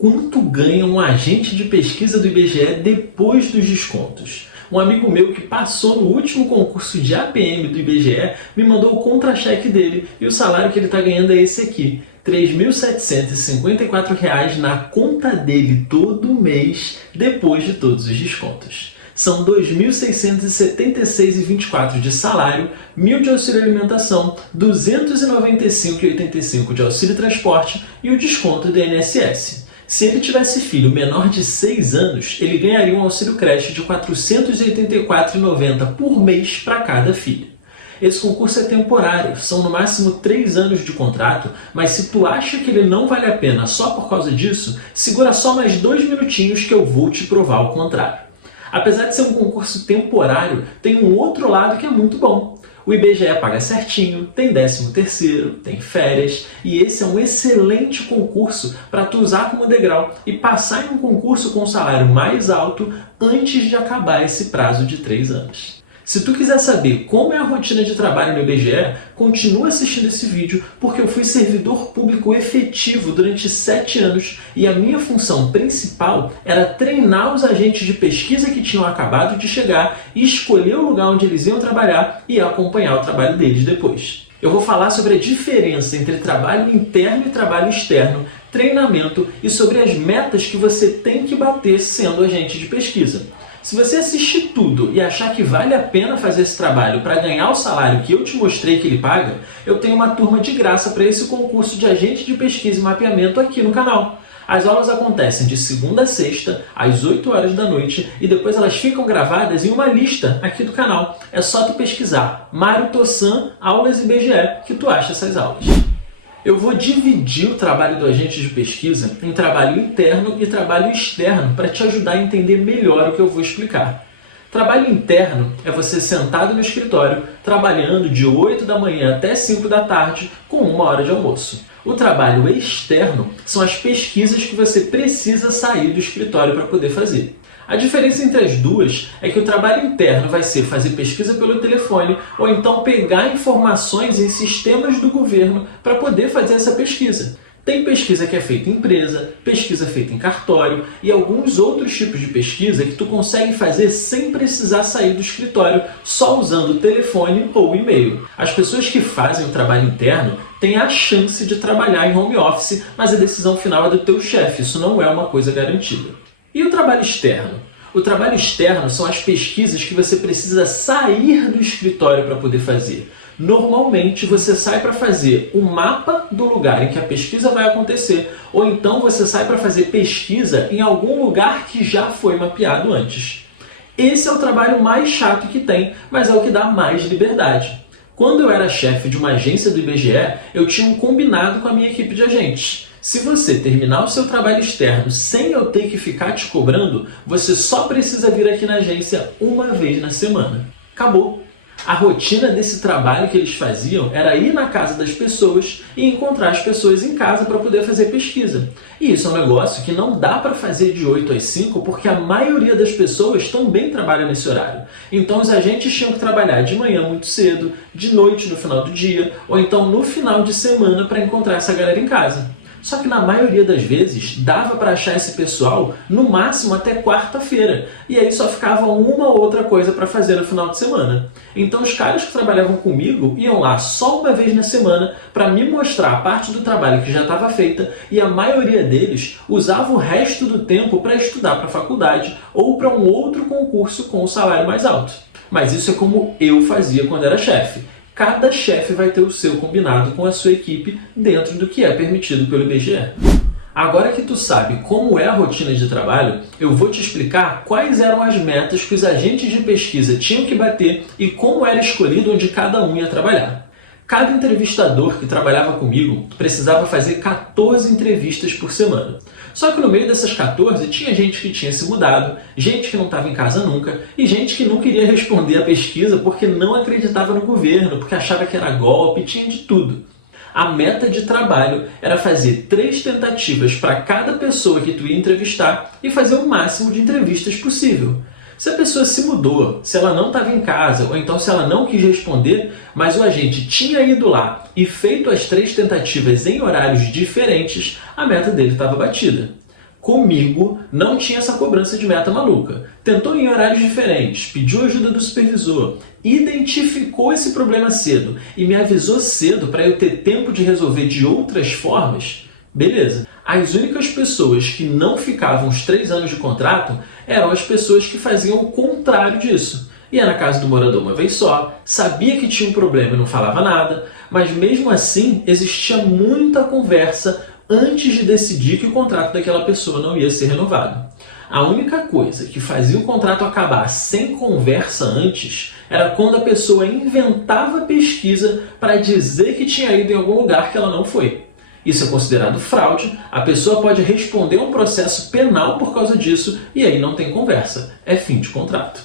Quanto ganha um agente de pesquisa do IBGE depois dos descontos? Um amigo meu que passou no último concurso de APM do IBGE me mandou o contra-cheque dele e o salário que ele está ganhando é esse aqui. R$ 3.754 na conta dele todo mês depois de todos os descontos. São R$ 2.676,24 de salário, R$ 1.000 de auxílio alimentação, R$ 295,85 de auxílio transporte e o desconto do INSS. Se ele tivesse filho menor de 6 anos, ele ganharia um auxílio creche de R$ 484,90 por mês para cada filho. Esse concurso é temporário, são no máximo 3 anos de contrato, mas se tu acha que ele não vale a pena só por causa disso, segura só mais 2 minutinhos que eu vou te provar o contrário. Apesar de ser um concurso temporário, tem um outro lado que é muito bom. O IBGE paga certinho, tem 13º, tem férias, e esse é um excelente concurso para tu usar como degrau e passar em um concurso com um salário mais alto antes de acabar esse prazo de 3 anos. Se tu quiser saber como é a rotina de trabalho no IBGE, continua assistindo esse vídeo porque eu fui servidor público efetivo durante 7 anos e a minha função principal era treinar os agentes de pesquisa que tinham acabado de chegar e escolher o lugar onde eles iam trabalhar e acompanhar o trabalho deles depois. Eu vou falar sobre a diferença entre trabalho interno e trabalho externo, treinamento e sobre as metas que você tem que bater sendo agente de pesquisa. Se você assistir tudo e achar que vale a pena fazer esse trabalho para ganhar o salário que eu te mostrei que ele paga, eu tenho uma turma de graça para esse concurso de agente de pesquisa e mapeamento aqui no canal. As aulas acontecem de segunda a sexta, às 8 horas da noite, e depois elas ficam gravadas em uma lista aqui do canal. É só tu pesquisar Mário Tossan Aulas IBGE que tu acha essas aulas. Eu vou dividir o trabalho do agente de pesquisa em trabalho interno e trabalho externo para te ajudar a entender melhor o que eu vou explicar. Trabalho interno é você sentado no escritório, trabalhando de 8 da manhã até 5 da tarde, com 1 hora de almoço. O trabalho externo são as pesquisas que você precisa sair do escritório para poder fazer. A diferença entre as duas é que o trabalho interno vai ser fazer pesquisa pelo telefone ou então pegar informações em sistemas do governo para poder fazer essa pesquisa. Tem pesquisa que é feita em empresa, pesquisa feita em cartório e alguns outros tipos de pesquisa que tu consegue fazer sem precisar sair do escritório, só usando o telefone ou o e-mail. As pessoas que fazem o trabalho interno têm a chance de trabalhar em home office, mas a decisão final é do teu chefe, isso não é uma coisa garantida. E o trabalho externo? O trabalho externo são as pesquisas que você precisa sair do escritório para poder fazer. Normalmente você sai para fazer o mapa do lugar em que a pesquisa vai acontecer, ou então você sai para fazer pesquisa em algum lugar que já foi mapeado antes. Esse é o trabalho mais chato que tem, mas é o que dá mais liberdade. Quando eu era chefe de uma agência do IBGE, eu tinha um combinado com a minha equipe de agentes. Se você terminar o seu trabalho externo sem eu ter que ficar te cobrando, você só precisa vir aqui na agência uma vez na semana. Acabou! A rotina desse trabalho que eles faziam era ir na casa das pessoas e encontrar as pessoas em casa para poder fazer pesquisa. E isso é um negócio que não dá para fazer de 8 às 5 porque a maioria das pessoas também trabalha nesse horário. Então os agentes tinham que trabalhar de manhã muito cedo, de noite no final do dia, ou então no final de semana para encontrar essa galera em casa. Só que na maioria das vezes dava para achar esse pessoal no máximo até quarta-feira, e aí só ficava uma ou outra coisa para fazer no final de semana. Então os caras que trabalhavam comigo iam lá só uma vez na semana para me mostrar a parte do trabalho que já estava feita, e a maioria deles usava o resto do tempo para estudar para a faculdade ou para um outro concurso com o salário mais alto. Mas isso é como eu fazia quando era chefe. Cada chefe vai ter o seu combinado com a sua equipe dentro do que é permitido pelo IBGE. Agora que tu sabe como é a rotina de trabalho, eu vou te explicar quais eram as metas que os agentes de pesquisa tinham que bater e como era escolhido onde cada um ia trabalhar. Cada entrevistador que trabalhava comigo precisava fazer 14 entrevistas por semana. Só que no meio dessas 14 tinha gente que tinha se mudado, gente que não estava em casa nunca e gente que não queria responder a pesquisa porque não acreditava no governo, porque achava que era golpe, tinha de tudo. A meta de trabalho era fazer 3 tentativas para cada pessoa que tu ia entrevistar e fazer o máximo de entrevistas possível. Se a pessoa se mudou, se ela não estava em casa, ou então se ela não quis responder, mas o agente tinha ido lá e feito as 3 tentativas em horários diferentes, a meta dele estava batida. Comigo, não tinha essa cobrança de meta maluca. Tentou em horários diferentes, pediu ajuda do supervisor, identificou esse problema cedo e me avisou cedo para eu ter tempo de resolver de outras formas. Beleza. As únicas pessoas que não ficavam os 3 anos de contrato eram as pessoas que faziam o contrário disso. Ia na casa do morador uma vez só, sabia que tinha um problema e não falava nada, mas mesmo assim existia muita conversa antes de decidir que o contrato daquela pessoa não ia ser renovado. A única coisa que fazia o contrato acabar sem conversa antes era quando a pessoa inventava pesquisa para dizer que tinha ido em algum lugar que ela não foi. Isso é considerado fraude, a pessoa pode responder a um processo penal por causa disso e aí não tem conversa, é fim de contrato.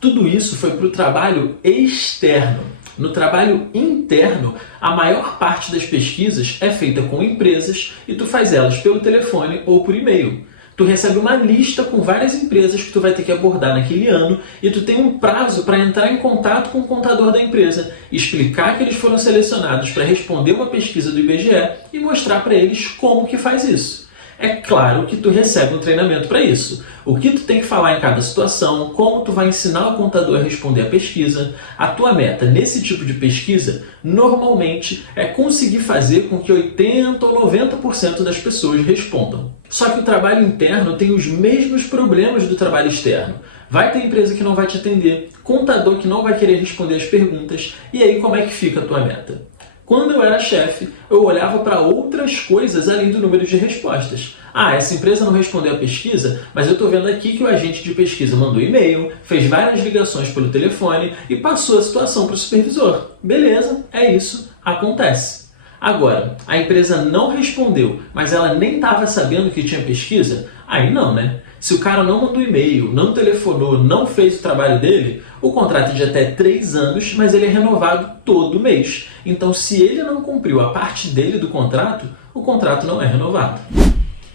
Tudo isso foi para o trabalho externo. No trabalho interno, a maior parte das pesquisas é feita com empresas e tu faz elas pelo telefone ou por e-mail. Tu recebe uma lista com várias empresas que tu vai ter que abordar naquele ano e tu tem um prazo para entrar em contato com o contador da empresa, explicar que eles foram selecionados para responder uma pesquisa do IBGE e mostrar para eles como que faz isso. É claro que tu recebe um treinamento para isso. O que tu tem que falar em cada situação, como tu vai ensinar o contador a responder a pesquisa. A tua meta nesse tipo de pesquisa, normalmente, é conseguir fazer com que 80% ou 90% das pessoas respondam. Só que o trabalho interno tem os mesmos problemas do trabalho externo. Vai ter empresa que não vai te atender, contador que não vai querer responder as perguntas, e aí como é que fica a tua meta? Quando eu era chefe, eu olhava para outras coisas além do número de respostas. Ah, essa empresa não respondeu a pesquisa, mas eu estou vendo aqui que o agente de pesquisa mandou e-mail, fez várias ligações pelo telefone e passou a situação para o supervisor. Beleza, é isso, acontece. Agora, a empresa não respondeu, mas ela nem estava sabendo que tinha pesquisa? Aí não, né? Se o cara não mandou e-mail, não telefonou, não fez o trabalho dele, o contrato é de até 3 anos, mas ele é renovado todo mês. Então, se ele não cumpriu a parte dele do contrato, o contrato não é renovado.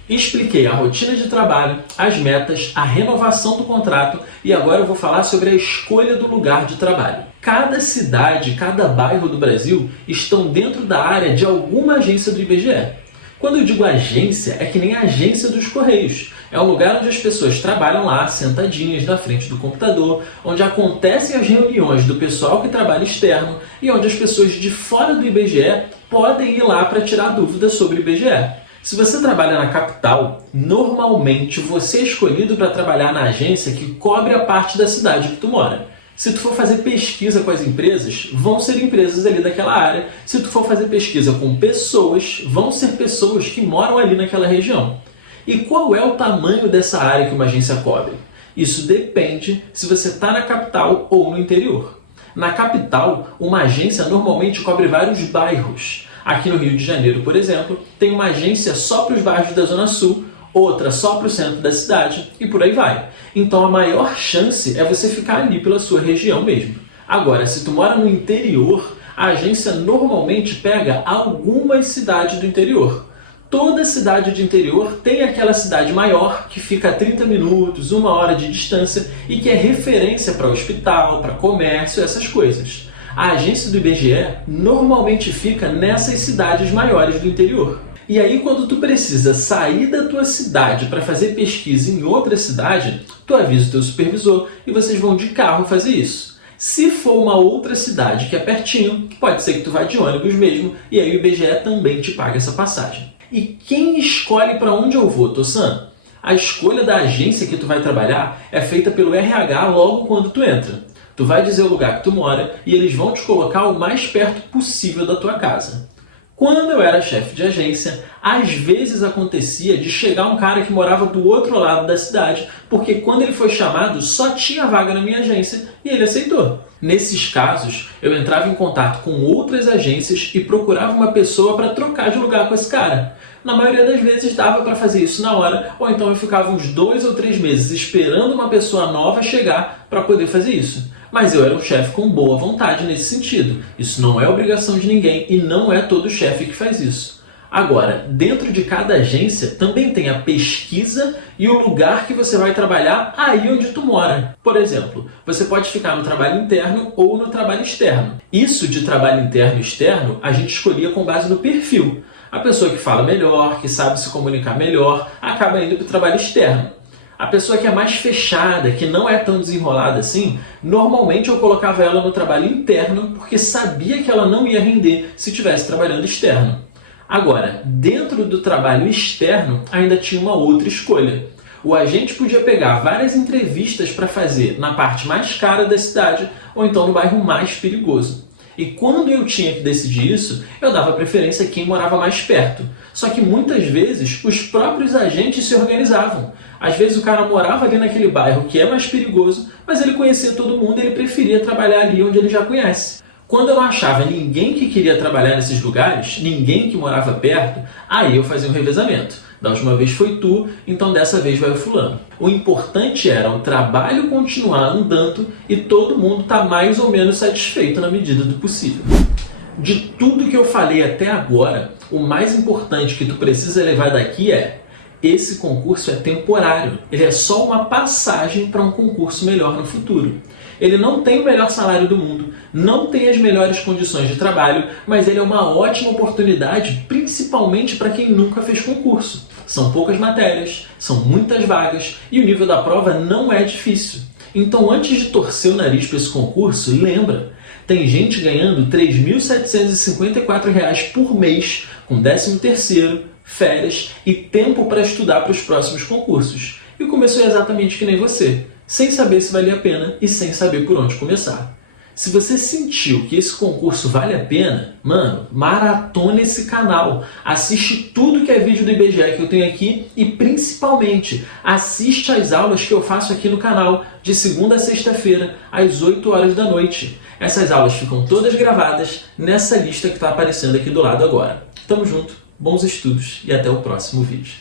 Expliquei a rotina de trabalho, as metas, a renovação do contrato e agora eu vou falar sobre a escolha do lugar de trabalho. Cada cidade, cada bairro do Brasil estão dentro da área de alguma agência do IBGE. Quando eu digo agência, é que nem a agência dos Correios. É um lugar onde as pessoas trabalham lá, sentadinhas na frente do computador, onde acontecem as reuniões do pessoal que trabalha externo e onde as pessoas de fora do IBGE podem ir lá para tirar dúvidas sobre o IBGE. Se você trabalha na capital, normalmente você é escolhido para trabalhar na agência que cobre a parte da cidade que tu mora. Se tu for fazer pesquisa com as empresas, vão ser empresas ali daquela área. Se tu for fazer pesquisa com pessoas, vão ser pessoas que moram ali naquela região. E qual é o tamanho dessa área que uma agência cobre? Isso depende se você está na capital ou no interior. Na capital, uma agência normalmente cobre vários bairros. Aqui no Rio de Janeiro, por exemplo, tem uma agência só para os bairros da Zona Sul, outra só para o centro da cidade e por aí vai. Então a maior chance é você ficar ali pela sua região mesmo. Agora, se tu mora no interior, a agência normalmente pega algumas cidades do interior. Toda cidade de interior tem aquela cidade maior que fica a 30 minutos, 1 hora de distância e que é referência para hospital, para comércio, essas coisas. A agência do IBGE normalmente fica nessas cidades maiores do interior. E aí quando tu precisa sair da tua cidade para fazer pesquisa em outra cidade, tu avisa o teu supervisor e vocês vão de carro fazer isso. Se for uma outra cidade que é pertinho, pode ser que tu vá de ônibus mesmo e aí o IBGE também te paga essa passagem. E quem escolhe para onde eu vou, Tossan? A escolha da agência que tu vai trabalhar é feita pelo RH logo quando tu entra. Tu vai dizer o lugar que tu mora e eles vão te colocar o mais perto possível da tua casa. Quando eu era chefe de agência, às vezes acontecia de chegar um cara que morava do outro lado da cidade, porque quando ele foi chamado só tinha vaga na minha agência e ele aceitou. Nesses casos, eu entrava em contato com outras agências e procurava uma pessoa para trocar de lugar com esse cara. Na maioria das vezes dava para fazer isso na hora, ou então eu ficava uns 2 ou 3 meses esperando uma pessoa nova chegar para poder fazer isso. Mas eu era um chefe com boa vontade nesse sentido. Isso não é obrigação de ninguém e não é todo chefe que faz isso. Agora, dentro de cada agência também tem a pesquisa e o lugar que você vai trabalhar aí onde tu mora. Por exemplo, você pode ficar no trabalho interno ou no trabalho externo. Isso de trabalho interno e externo a gente escolhia com base no perfil. A pessoa que fala melhor, que sabe se comunicar melhor, acaba indo para o trabalho externo. A pessoa que é mais fechada, que não é tão desenrolada assim, normalmente eu colocava ela no trabalho interno porque sabia que ela não ia render se estivesse trabalhando externo. Agora, dentro do trabalho externo, ainda tinha uma outra escolha. O agente podia pegar várias entrevistas para fazer na parte mais cara da cidade ou então no bairro mais perigoso. E quando eu tinha que decidir isso, eu dava preferência a quem morava mais perto. Só que muitas vezes os próprios agentes se organizavam. Às vezes o cara morava ali naquele bairro que é mais perigoso, mas ele conhecia todo mundo e ele preferia trabalhar ali onde ele já conhece. Quando eu não achava ninguém que queria trabalhar nesses lugares, ninguém que morava perto, aí eu fazia um revezamento. Da última vez foi tu, então dessa vez vai o fulano. O importante era o trabalho continuar andando e todo mundo estar mais ou menos satisfeito na medida do possível. De tudo que eu falei até agora, o mais importante que tu precisa levar daqui é: esse concurso é temporário, ele é só uma passagem para um concurso melhor no futuro. Ele não tem o melhor salário do mundo, não tem as melhores condições de trabalho, mas ele é uma ótima oportunidade, principalmente para quem nunca fez concurso. São poucas matérias, são muitas vagas e o nível da prova não é difícil. Então, antes de torcer o nariz para esse concurso, lembra, tem gente ganhando R$ 3.754 por mês, com 13º, férias e tempo para estudar para os próximos concursos. E começou exatamente que nem você, sem saber se valia a pena e sem saber por onde começar. Se você sentiu que esse concurso vale a pena, mano, maratona esse canal. Assiste tudo que é vídeo do IBGE que eu tenho aqui e, principalmente, assiste às aulas que eu faço aqui no canal de segunda a sexta-feira, às 8 horas da noite. Essas aulas ficam todas gravadas nessa lista que está aparecendo aqui do lado agora. Tamo junto, bons estudos e até o próximo vídeo.